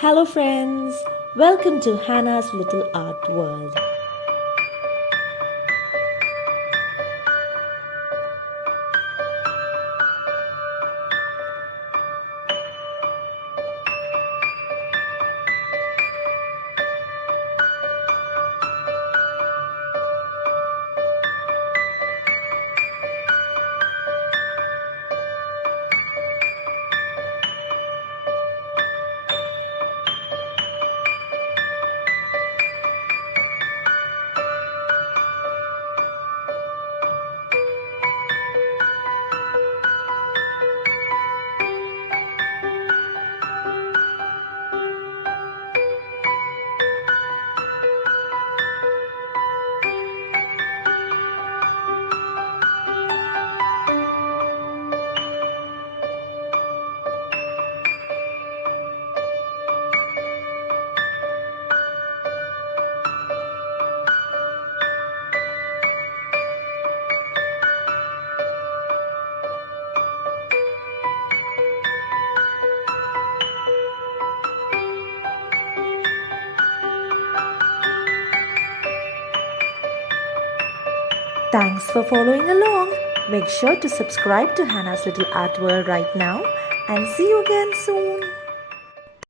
Hello, friends. Welcome to Hannah's Little Art World. Thanks for following along. Make sure to subscribe to Hannah's Little Art World right now and see you again soon.